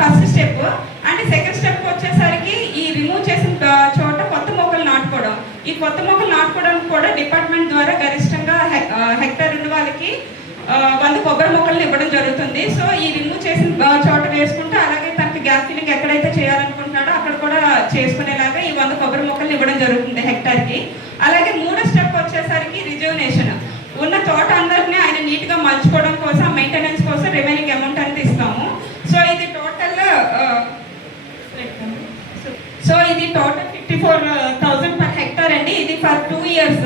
First step. అంటే second step వచ్చేసరికి ఈ రిమూవ్ చేసిన చోట కొత్త మొక్కలు నాటుకోవడం. ఈ కొత్త మొక్కలు నాటుకోవడానికి కూడా డిపార్ట్మెంట్ ద్వారా గరిష్టంగా హెక్టార్ ఉన్న వాళ్ళకి 100 కొబ్బరి మొక్కలను ఇవ్వడం జరుగుతుంది. సో ఈ రిమూవ్ చేసిన చోట వేసుకుంటే, అలాగే తనకి గ్యాప్ ఫిల్లింగ్ ఎక్కడైతే చేయాలనుకుంటున్నాడో అక్కడ కూడా చేసుకునేలాగా ఈ 100 కొబ్బరి మొక్కలను ఇవ్వడం జరుగుతుంది హెక్టార్కి. అలాగే మూడో స్టెప్ వచ్చేసరికి రిజర్వేషన్. ఉన్న తోట అందరినీ ఆయన నీట్గా మలుచుకోవడం కోసం, మెయింటెనెన్స్ కోసం రిమైనింగ్ అమౌంట్ అనేది ఇస్తాము. సో ఇది టోటల్ 54,000 పర్ హెక్టార్ అండి. ఇది ఫర్ 2 years.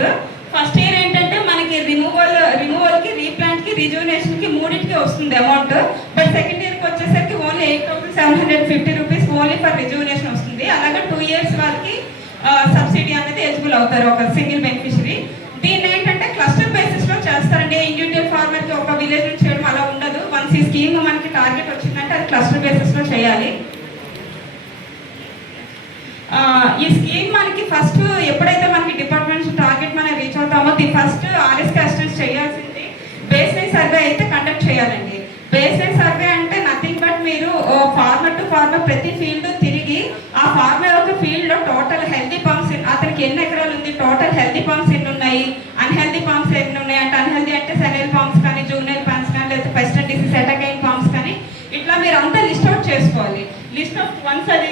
ఫస్ట్ ఇయర్ ఏంటంటే మనకి రిమూవల్కి, రీప్లాంట్కి, రిజర్వేషన్కి మూడింటికి వస్తుంది అమౌంట్. బట్ సెకండ్ ఇయర్కి వచ్చేసరికి only 8,750 rupees only for reservation వస్తుంది. అలాగే 2 years వాళ్ళకి సబ్సిడీ అనేది ఎలిజిబుల్ అవుతారు, ఒక సింగిల్ బెనిఫిషరీ. దీన్ని ఏంటంటే క్లస్టర్ బేసిస్లో చేస్తారండి. ఇండివిజువల్ ఫార్మర్కి ఒక విలేజ్ నుంచి చేయడం అలా ఉండదు. వన్స్ ఈ స్కీమ్ మనకి టార్గెట్ వచ్చిందంటే అది క్లస్టర్ బేసిస్లో చేయాలి. ఈ స్కీమ్ మనకి ఫస్ట్ ఎప్పుడైతే మనకి డిపార్ట్మెంట్స్ టార్గెట్ మనం రీచ్ అవుతామో, ఫస్ట్ ఆర్ఎస్కే అసిస్టెంట్స్ చేయాల్సింది బేస్ లైన్ సర్వే అయితే కండక్ట్ చేయాలండి. బేస్ లైన్ సర్వే అంటే నథింగ్ బట్ మీరు ఫార్మర్ టు ఫార్మర్ ప్రతి ఫీల్డ్ తిరిగి ఆ ఫార్మర్ యొక్క ఫీల్డ్లో టోటల్ హెల్దీ పంప్స్, అతనికి ఎన్ని ఎకరాలు ఉంది, టోటల్ హెల్దీ పంప్స్ ఎన్ని ఉన్నాయి, అన్హెల్దీ పంప్స్ ఎన్ని ఉన్నాయి, అంటే అన్హెల్దీ అంటే సెనైల్ పంప్స్ కానీ, జూనియల్ పంప్స్ కానీ, లేదా పెస్ట్ అండ్ డిసీజ్ అటాకైన్ పంప్స్ కానీ, ఇట్లా మీరు అంతా లిస్ట్ అవుట్ చేసుకోవాలి. లిస్ట్ ఆఫ్ వన్స్ అది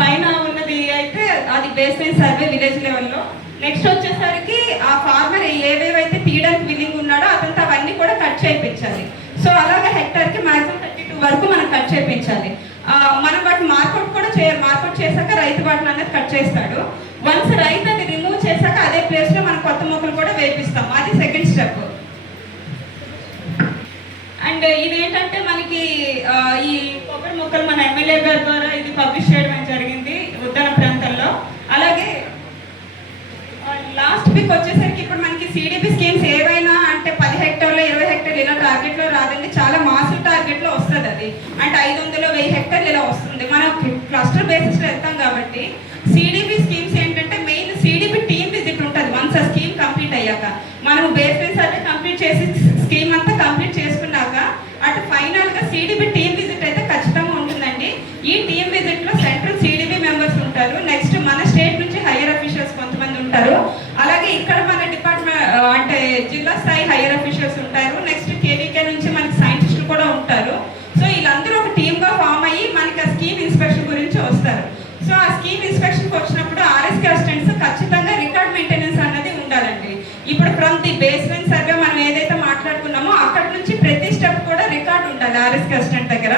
పైన ఉన్నది అయితే అది బేస్ లైన్ సర్వే విలేజ్ లెవెల్లో. నెక్స్ట్ వచ్చేసరికి ఆ ఫార్మర్ ఏవేవైతే తీయడానికి విల్లింగ్ ఉన్నాడో అతనితో అవన్నీ కూడా కట్ చేయించాలి. సో అలాగే హెక్టార్కి మాక్సిమం 32 వరకు మనం కట్ చేయించాలి. మనం వాటిని మార్కౌట్ కూడా చేయాలి. మార్కౌట్ చేశాక రైతు వాటిని అనేది కట్ చేస్తాడు. వన్స్ రైతు అది రిమూవ్ చేశాక అదే ప్లేస్లో మనం కొత్త మొక్కలు కూడా వేపిస్తాం. అది సెకండ్ స్టెప్. అండ్ ఇదేంటంటే మనకి ఈ కొబ్బరి మొక్కలు మన ఎమ్మెల్యే గారి ద్వారా ఇది పబ్లిష్ చేయడం జరిగింది ఉద్యాన ప్రాంతాల్లో. అలాగే లాస్ట్ వీక్ వచ్చేసరికి ఇప్పుడు మనకి సిడిపి స్కీమ్స్ ఏవైనా అంటే 10 హెక్టార్లు 20 హెక్టార్లు ఇలా టార్గెట్లో రాదండి. చాలా మాసివ్ టార్గెట్లో వస్తుంది అది. అంటే 500 1000 హెక్టార్లు ఇలా వస్తుంది. మనం క్లస్టర్ బేసిస్లో వెళ్తాం కాబట్టి సిడిపి స్కీమ్స్ ఏంటంటే మెయిన్ సిడిపి టీమ్ విజిట్ ఉంటుంది. వన్స్ ఆ స్కీమ్ కంప్లీట్ అయ్యాక మనం బేస్ లైన్ సర్వే కంప్లీట్ చేసి స్కీమ్ అంతా కంప్లీట్ చేసుకున్నాక అటు ఫైనల్గా సిడిపి టీమ్ విజిట్ అయితే ఖచ్చితంగా ఉంటుందండి. ఈ టీమ్ విజిట్లో సెంట్రల్ సిడిపి మెంబర్స్ ఉంటారు. నెక్స్ట్ మన స్టేట్ నుంచి హైయర్ అఫీషియల్స్ కొంతమంది ఉంటారు. అలాగే ఇక్కడ మన డిపార్ట్మెంట్ అంటే జిల్లా స్థాయి హైయర్ అఫీషియల్స్ ఉంటారు. నెక్స్ట్ కేవీకే నుంచి మనకి సైంటిస్టులు కూడా ఉంటారు. సో వీళ్ళందరూ ఒక టీమ్గా ఫామ్ అయ్యి మనకి ఆ స్కీమ్ ఇన్స్పెక్షన్ గురించి వస్తారు. సో ఆ స్కీమ్ ఇన్స్పెక్షన్కి వచ్చినప్పుడు ఆర్ఎస్కే అసిస్టెంట్స్ ఖచ్చితంగా రికార్డ్ మెయింటెనెన్స్ అనేది ఉండాలండి. ఇప్పుడు from the base line survey మనం ఏదైతే మాట్లాడుకున్నామో అక్కడి నుంచి ప్రతి స్టెప్ కూడా రికార్డ్ ఉండాలి ఆర్ఎస్కే అసిస్టెంట్ దగ్గర.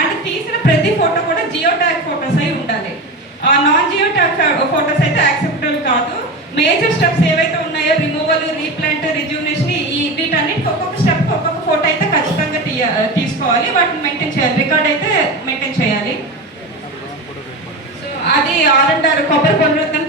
అంటే తీసిన ప్రతి ఫోటో కూడా జియో ట్యాగ్ ఫొటోస్ అయి ఉండాలి. నాన్ జియో ట్యాగ్ ఫొటోస్ అయితే యాక్సెప్టబుల్ కాదు. మేజర్ స్టెప్స్ ఏవైతే ఉన్నాయో రిమూవల్, రీప్లాంట్, రిజ్యూనేషన్, వీటన్నిటికి ఒక్కొక్క స్టెప్ ఒక్కొక్క ఫోటో అయితే ఖచ్చితంగా తీసుకోవాలి. వాటిని మెయింటైన్ చేయాలి. రికార్డ్ అయితే మెయింటైన్ చేయాలి. సో అది R&R కొబ్బరి పునరుద్ధరణ